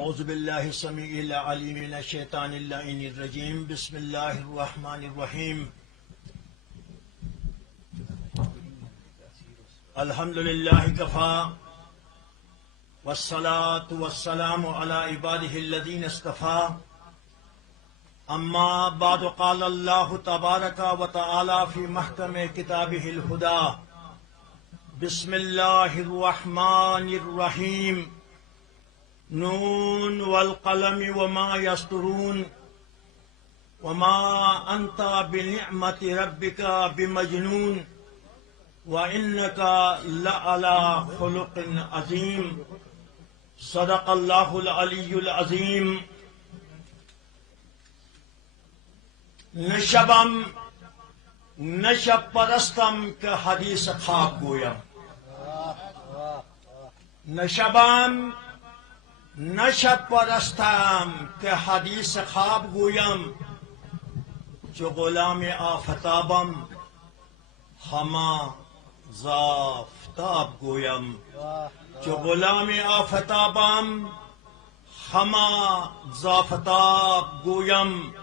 اعوذ باللہ السمیع العلیم من الشیطان اللعین الرجیم بسم اللہ الرحمن الرحیم الحمد للہ کفا والصلاة والسلام علی عبادہ الذین اصطفیٰ اما بعد قال اللہ تبارک و تعالی فی محکم کتابہ الہدی بسم اللہ الرحمن الرحیم نون والقلم وما يسطرون وما أنت بنعمة ربك بمجنون وإنك لعلى خلق عظيم صدق الله العلي العظيم نشب پرستم که حدیث خواب گویم نشب پرستم که حدیث خواب گویم چو غلام آفتابم هما زافتاب گویم چو غلام آفتابم هما زافتاب گویم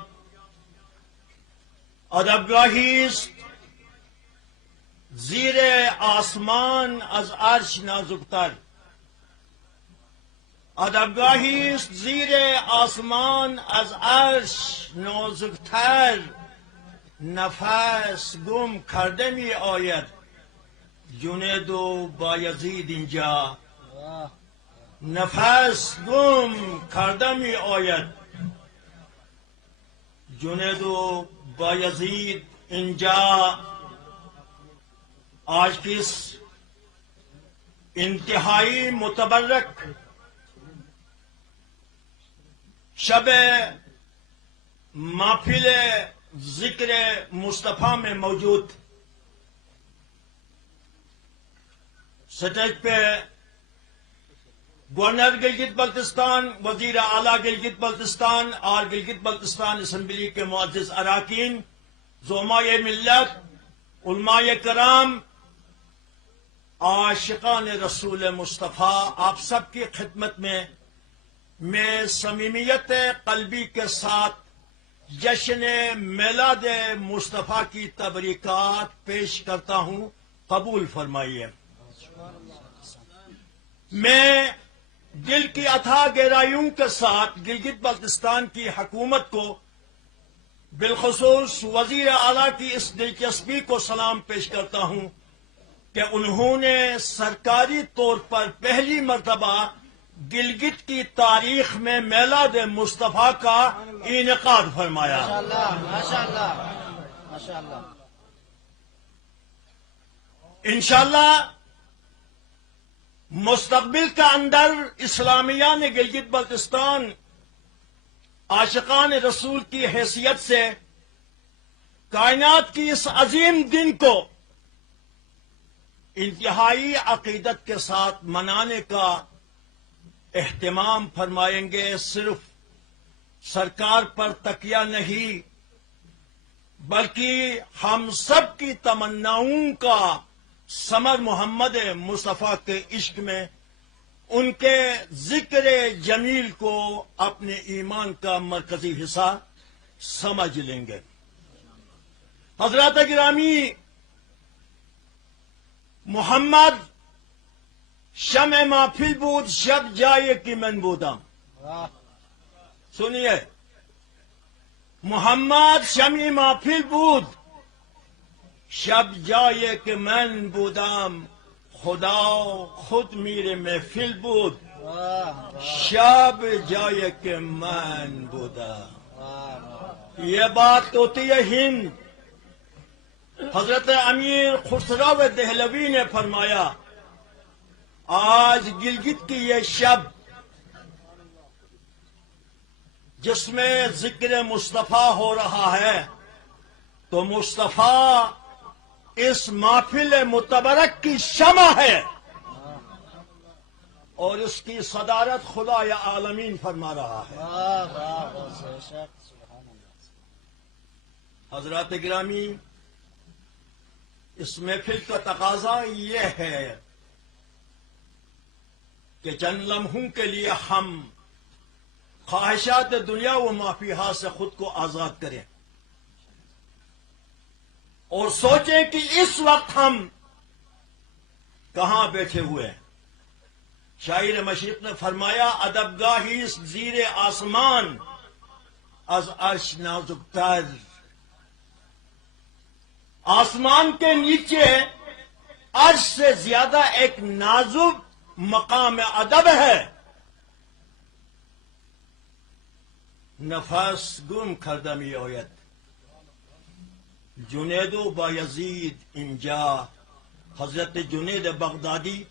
ادبگاهی است زیر آسمان از عرش نازکتر ادبگاهی است زیر آسمان از عرش نازکتر نفس گم کرده می آید جنید و بایزید اینجا نفس گم کرده می آید جنید و بایزید اینجا آج کی اس انتہائی متبرک شب محفل ذکر مصطفیٰ میں موجود سٹیج پہ گورنر گلگت بلتستان وزیر اعلیٰ گلگت بلتستان اور گلگت بلتستان اسمبلی کے معزز اراکین زعماء ملت علماء کرام عاشقان رسول مصطفیٰ آپ سب کی خدمت میں صمیمیت قلبی کے ساتھ جشن میلاد مصطفیٰ کی تبریکات پیش کرتا ہوں قبول فرمائیے میں دل کی اتھا گہرائیوں کے ساتھ گلگت بلتستان کی حکومت کو بالخصوص وزیر اعلیٰ کی اس دلچسپی کو سلام پیش کرتا ہوں کہ انہوں نے سرکاری طور پر پہلی مرتبہ گلگت کی تاریخ میں میلاد مصطفیٰ کا انعقاد فرمایا انشاءاللہ مستقبل کا اندر اسلامیہ نے گلگت بلتستان عاشقان رسول کی حیثیت سے کائنات کی اس عظیم دن کو انتہائی عقیدت کے ساتھ منانے کا اہتمام فرمائیں گے صرف سرکار پر تکیہ نہیں بلکہ ہم سب کی تمناؤں کا ثمر محمد مصطفیٰ کے عشق میں ان کے ذکر جمیل کو اپنے ایمان کا مرکزی حصہ سمجھ لیں گے حضرات گرامی محمد شمع محفل بود شب جائے کہ من بودم سنیے محمد شمع محفل بود شب جائے کہ من بودم خدا خود میرے محفل بود شب جائے کہ من بودم یہ بات ہوتی ہے ہند حضرت امیر خسرو دہلوی نے فرمایا آج گلگت کی یہ شب جس میں ذکر مصطفیٰ ہو رہا ہے تو مصطفیٰ اس محفل متبرک کی شمع ہے اور اس کی صدارت خدا یا عالمین فرما رہا ہے حضرات گرامی اس محفل کا تقاضا یہ ہے کہ چند لمحوں کے لیے ہم خواہشات دنیا و مافیہا سے خود کو آزاد کریں اور سوچیں کہ اس وقت ہم کہاں بیٹھے ہوئے ہیں۔ شاعر مشرق نے فرمایا ادبگاہی اس زیر آسمان از عرش نازک تر، آسمان کے نیچے عرش سے زیادہ ایک نازک مقام ادب ہے۔ نفس گم کردمی آید جنید و بایزید اینجا، حضرت جنید بغدادی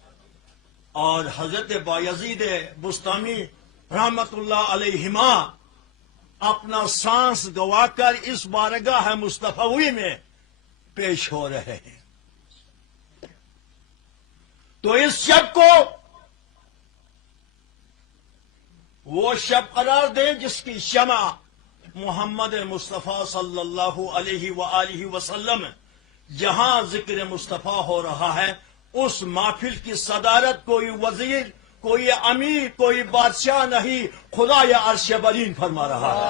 اور حضرت بایزید بستامی رحمت اللہ علیہما اپنا سانس گوا کر اس بارگاہ مصطفی میں پیش ہو رہے ہیں۔ تو اس شب کو وہ شب قرار دیں جس کی شمع محمد مصطفیٰ صلی اللہ علیہ وآلہ وسلم جہاں ذکر مصطفیٰ ہو رہا ہے اس محفل کی صدارت کوئی وزیر، کوئی امیر، کوئی بادشاہ نہیں، خدا یا عرش برین فرما رہا ہے۔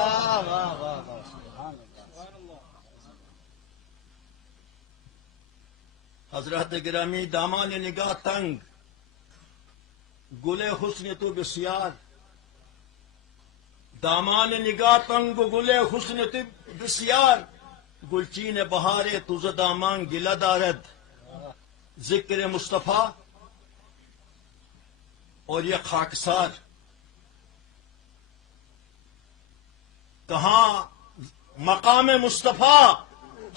حضرت گرامی دامان نگاہ تنگ، گل حسن تو بسیار، دامان نگاہ تنگ گل حسن تو بسیار، گلچین بہار تز دامان گلہ دارد، ذکر مصطفیٰ اور یہ خاکسار کہاں مقام مصطفیٰ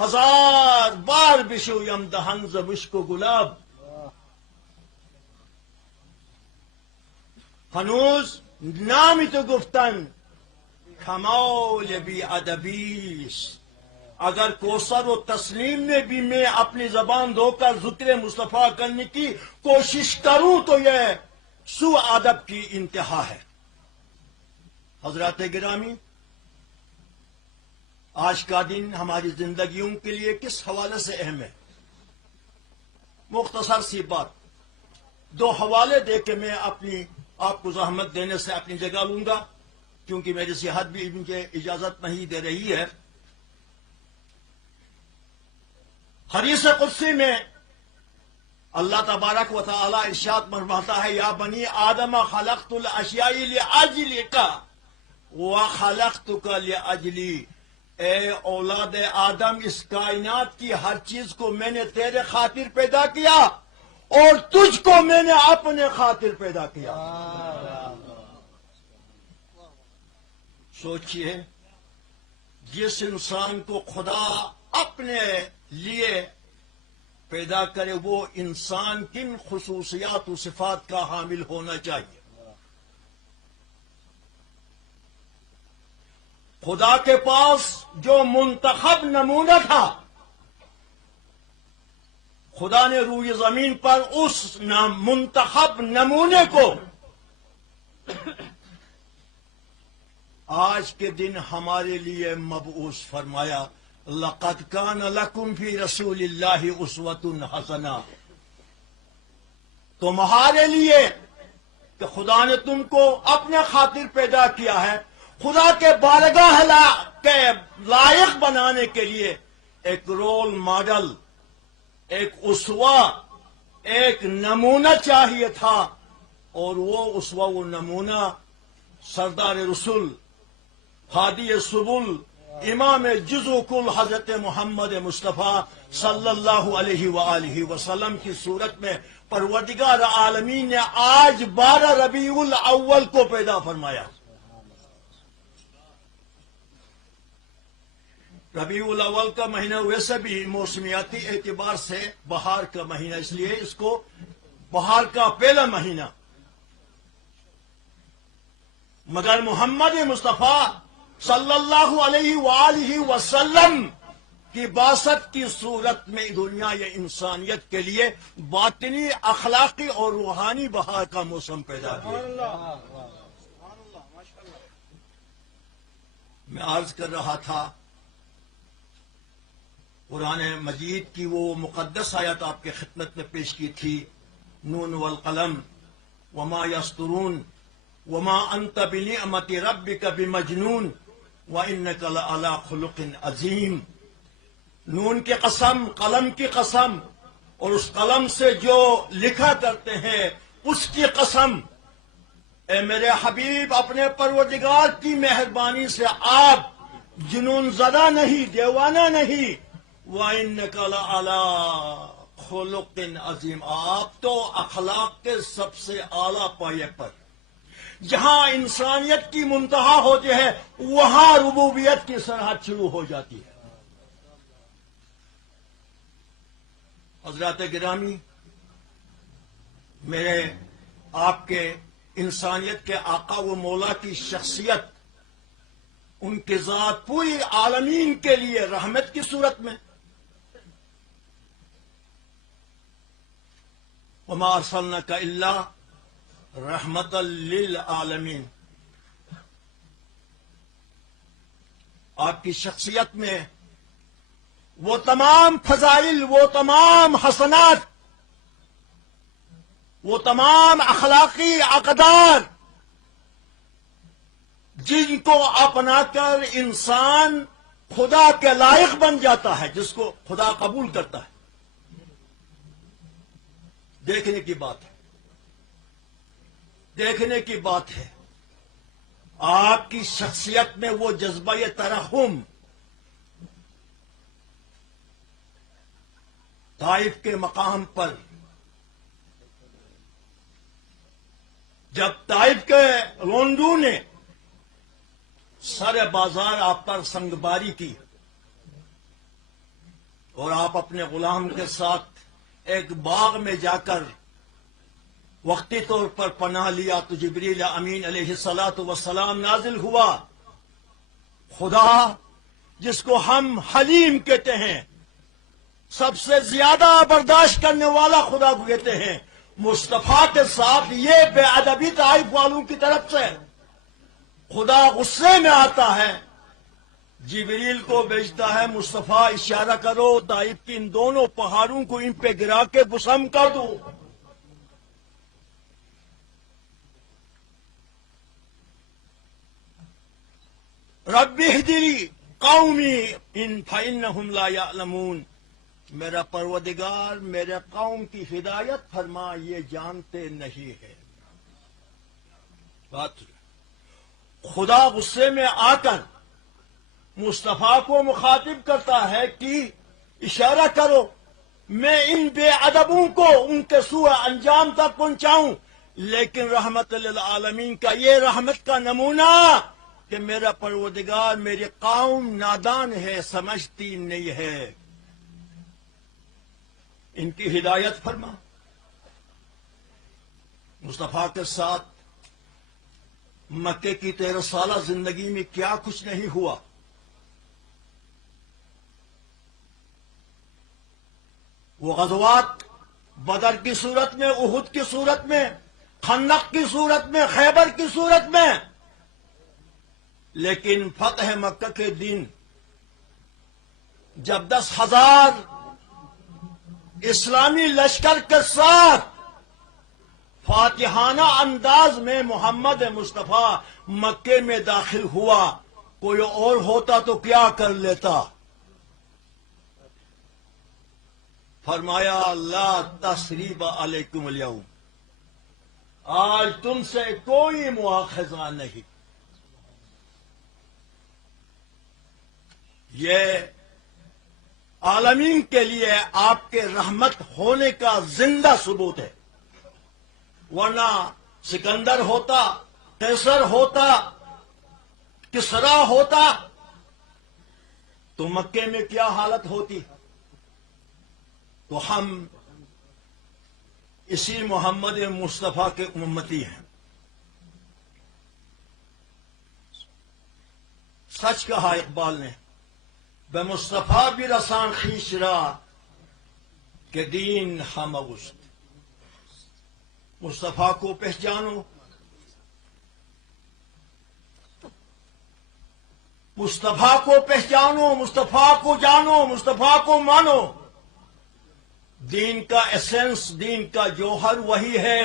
ہزار بار بشویم دہن ز مشک و گلاب، ہنوز نامی تو گفتن کمال بی ادبیس، اگر کوثر و تسلیم میں بھی میں اپنی زبان دھو کر ذکر مصطفیٰ کرنے کی کوشش کروں تو یہ سو ادب کی انتہا ہے۔ حضرات گرامی، آج کا دن ہماری زندگیوں کے لیے کس حوالے سے اہم ہے؟ مختصر سی بات، دو حوالے دے کے میں آپ کو زحمت دینے سے اپنی جگہ لوں گا کیونکہ میری صحت بھی مجھے اجازت نہیں دے رہی ہے۔ حدیث قدسی میں اللہ تبارک و تعالی ارشاد فرماتا ہے یا بنی آدم خلقت الاشیاء لاجلک وخلقتک لاجلی، اے اولاد آدم اس کائنات کی ہر چیز کو میں نے تیرے خاطر پیدا کیا اور تجھ کو میں نے اپنے خاطر پیدا کیا۔ سوچئے جس انسان کو خدا اپنے لیے پیدا کرے وہ انسان کن خصوصیات و صفات کا حامل ہونا چاہیے؟ خدا کے پاس جو منتخب نمونہ تھا، خدا نے روئے زمین پر اس منتخب نمونے کو آج کے دن ہمارے لیے مبعوث فرمایا۔ لَقَدْ كَانَ لَكُمْ فِي رَسُولِ اللَّهِ أُسْوَةٌ حَسَنَةٌ، تمہارے لیے کہ خدا نے تم کو اپنے خاطر پیدا کیا ہے، خدا کے بارگاہ کے لائق بنانے کے لیے ایک رول ماڈل، ایک اسوہ، ایک نمونہ چاہیے تھا، اور وہ اسوہ و نمونہ سردار رسول، ہادی سبل، امام جزو کل حضرت محمد مصطفیٰ صلی اللہ علیہ وآلہ وسلم کی صورت میں پروردگار عالمین نے آج 12 ربیع الاول کو پیدا فرمایا۔ ربیع الاول کا مہینہ ویسے بھی موسمیاتی اعتبار سے بہار کا مہینہ، اس لیے اس کو بہار کا پہلا مہینہ، مگر محمد مصطفیٰ صلی اللہ علیہ وآلہ وسلم کی بعثت کی صورت میں دنیا یا انسانیت کے لیے باطنی، اخلاقی اور روحانی بہار کا موسم پیدا کیا۔ میں عرض کر رہا تھا قرآن مجید کی وہ مقدس آیت آپ کے خدمت میں پیش کی تھی، نون والقلم وما یسطرون وما انت بنعمت ربک بمجنون وانک لعلی خلق عظیم. نون کی قسم، قلم کی قسم، اور اس قلم سے جو لکھا کرتے ہیں اس کی قسم. اے میرے حبیب، اپنے پروردگار کی مہربانی سے آپ جنون زدہ نہیں، دیوانہ نہیں. وَإِنَّكَ لَعَلَىٰ خُلُقٍ عظیم، آپ تو اخلاق کے سب سے اعلیٰ پایے پر. جہاں انسانیت کی منتہا ہوتی ہے وہاں ربوبیت کی سرحد شروع ہو جاتی ہے. حضرات گرامی، میرے آپ کے انسانیت کے آقا و مولا کی شخصیت، ان کی ذات پوری عالمین کے لیے رحمت کی صورت میں. وما ارسلناک الا رحمت للعالمین. آپ کی شخصیت میں وہ تمام فضائل، وہ تمام حسنات، وہ تمام اخلاقی اقدار جن کو اپنا کر انسان خدا کے لائق بن جاتا ہے، جس کو خدا قبول کرتا ہے. دیکھنے کی بات ہے، دیکھنے کی بات ہے. آپ کی شخصیت میں وہ جذبہ ترحم، طائف کے مقام پر جب طائف کے رونڈو نے سر بازار آپ پر سنگباری کی اور آپ اپنے غلام کے ساتھ ایک باغ میں جا کر وقتی طور پر پناہ لیا تو جبریل امین علیہ الصلاۃ والسلام نازل ہوا. خدا جس کو ہم حلیم کہتے ہیں، سب سے زیادہ برداشت کرنے والا خدا کو کہتے ہیں، مصطفیٰ کے ساتھ یہ بے ادبی طائف والوں کی طرف سے خدا غصے میں آتا ہے. جبریل کو بھیجتا ہے، مصطفیٰ اشارہ کرو طائف کی ان دونوں پہاڑوں کو ان پہ گرا کے بسم کر دو. رب اہدنی قومی ان فانہم لا یعلمون. میرا پروردگار میرے قوم کی ہدایت فرما، یہ جانتے نہیں ہے. بات خدا غصے میں آ کر مصطفیٰ کو مخاطب کرتا ہے کہ اشارہ کرو میں ان بے ادبوں کو ان کے سوء انجام تک پہنچاؤں. لیکن رحمت للعالمین کا یہ رحمت کا نمونہ کہ میرا پروردگار میری قوم نادان ہے، سمجھتی نہیں ہے، ان کی ہدایت فرما. مصطفیٰ کے ساتھ مکے کی 13 سالہ زندگی میں کیا کچھ نہیں ہوا. وہ غزوات بدر کی صورت میں، احد کی صورت میں، خندق کی صورت میں، خیبر کی صورت میں. لیکن فتح مکہ کے دن جب 10,000 اسلامی لشکر کے ساتھ فاتحانہ انداز میں محمد مصطفیٰ مکے میں داخل ہوا، کوئی اور ہوتا تو کیا کر لیتا. فرمایا لا تثریب علیکم اليوم، آج تم سے کوئی مواخذہ نہیں. یہ عالمین کے لیے آپ کے رحمت ہونے کا زندہ ثبوت ہے. ورنہ سکندر ہوتا، قیصر ہوتا، کسرا ہوتا تو مکے میں کیا حالت ہوتی. تو ہم اسی محمد مصطفیٰ کے امتی ہیں. سچ کہا اقبال نے، بے مصطفیٰ بھی رسان خیش را کہ دین ہم اگست. مصطفیٰ کو پہچانو، مصطفیٰ کو پہچانو، مصطفیٰ کو جانو، مصطفیٰ کو مانو. دین کا ایسنس، دین کا جوہر وہی ہے.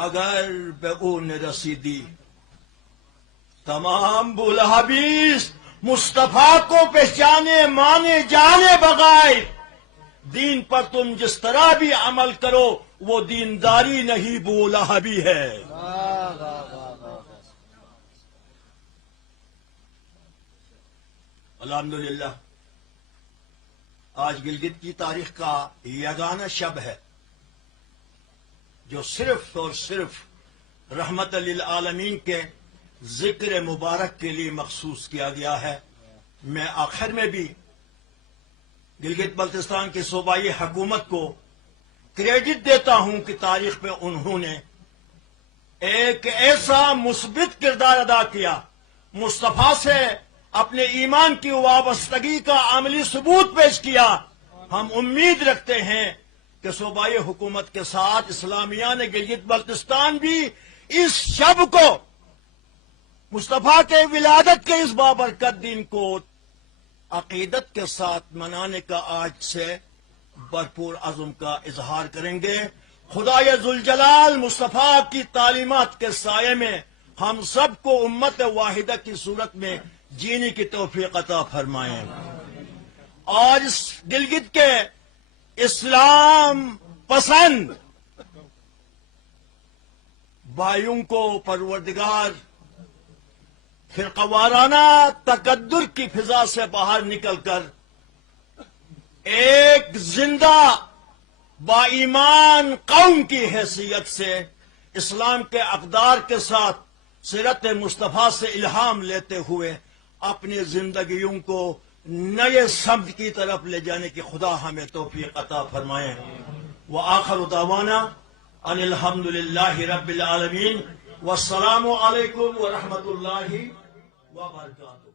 اگر به او نرسیدی. تمام بولہبیس مصطفیٰ کو پہچانے مانے جانے بغیر دین پر تم جس طرح بھی عمل کرو وہ دینداری نہیں، بولہبی ہے. الحمدللہ آج گلگت کی تاریخ کا یگانہ شب ہے جو صرف اور صرف رحمت للعالمین کے ذکر مبارک کے لیے مخصوص کیا گیا ہے. میں آخر میں بھی گلگت بلتستان کی صوبائی حکومت کو کریڈٹ دیتا ہوں کہ تاریخ میں انہوں نے ایک ایسا مثبت کردار ادا کیا، مصطفیٰ سے اپنے ایمان کی وابستگی کا عملی ثبوت پیش کیا. ہم امید رکھتے ہیں کہ صوبائی حکومت کے ساتھ اسلامیہ نے گلگت بلتستان بھی اس شب کو مصطفیٰ کے ولادت کے اس بابرکت دن کو عقیدت کے ساتھ منانے کا آج سے بھرپور عزم کا اظہار کریں گے. خدای ذوالجلال مصطفیٰ کی تعلیمات کے سائے میں ہم سب کو امت واحدہ کی صورت میں جینے کی توفیق عطا فرمائیں. آج اس گلگت کے اسلام پسند بھائیوں کو پروردگار فرقہ وارانہ تقدر کی فضا سے باہر نکل کر ایک زندہ با ایمان قوم کی حیثیت سے اسلام کے اقدار کے ساتھ سیرت مصطفیٰ سے الہام لیتے ہوئے اپنی زندگیوں کو نئے سمت کی طرف لے جانے کی خدا ہمیں توفیق عطا فرمائے. وآخر دعوانا ان الحمدللہ رب العالمین والسلام علیکم ورحمۃ اللہ وبرکاتہ.